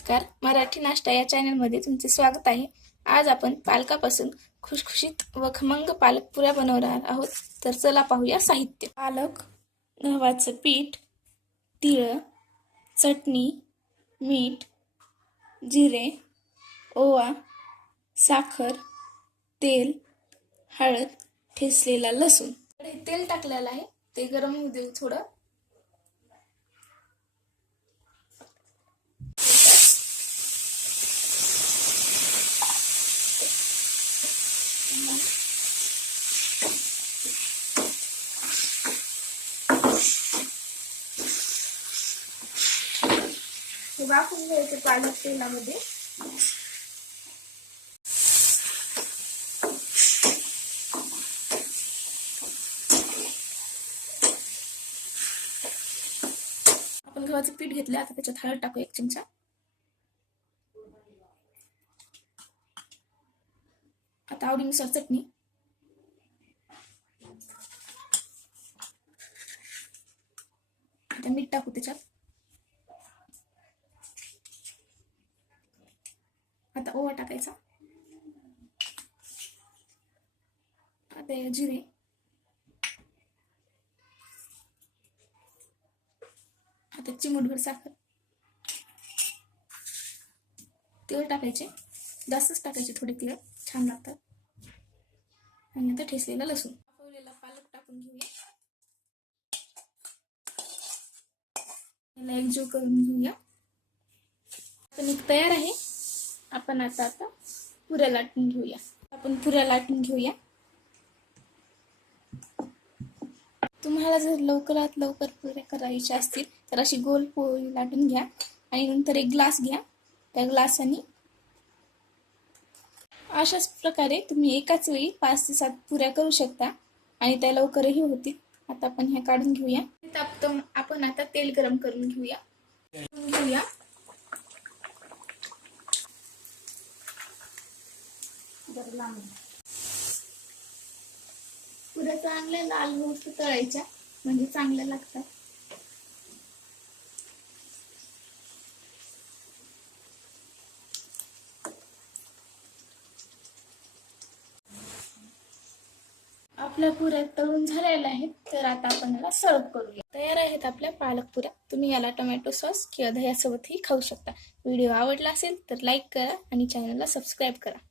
नमस्कार, मराठी नाश्ता या चॅनलमध्ये तुमचे स्वागत आहे। आज आपण पालकापासून खुशखुशीत व खमंग पालक पुऱ्या बनवणार आहोत। तर चला पाहूया साहित्य। पालक, गव्हाचं पीठ, तीळ, चटणी, मीठ, जिरे, ओवा, साखर, तेल, हळद, ठेचलेला लसूण। तेल टाकलेलं आहे, ते गरम होऊ देऊ थोडं। वाफवून घ्यायचे पालक तेलामध्ये। आपण गव्हाचं पीठ घेतलं, आता त्याच्यात हळद टाकू 1 चमचा। आता आवडीनुसार चटणी, आता मीठ टाकू त्याच्यात। आता ओवा टाकायचा, आता जिरे, आता चिमूटभर साखर, तीळ टाकायचे, जास्तच टाकायचे, थोडे तीळ छान लागतात। आणि आता ठेचलेला लसूण, वाफवलेला पालक टाकून घेऊया। याला एकजीव करून घेऊया। कणिक तयार आहे। आपण आता पुऱ्या लाटून घेऊया। तुम्हाला जर लवकरात लवकर पुऱ्या करायच्या असतील तर अशी गोल पोळी लाटून घ्या आणि नंतर एक ग्लास घ्या। त्या ग्लासाने अशाच प्रकारे तुम्ही एकाच वेळी 5 ते 7 पुऱ्या करू शकता आणि त्या लवकरही होतील। आता आपण ह्या काढून घेऊया। आपण आता तेल गरम करून घेऊया। पुऱ्या चांगल्या लाल होत तळायच्या, म्हणजे चांगल्या लागतात। आपल्या पुऱ्या तळून झालेल्या आहेत, तर आता आपण याला सर्व करूया। तयार आहेत आपल्या पालक पुऱ्या। तुम्ही याला टोमॅटो सॉस किंवा दह्यासोबतही खाऊ शकता। व्हिडिओ आवडला असेल तर लाईक करा आणि चॅनलला सबस्क्राईब करा।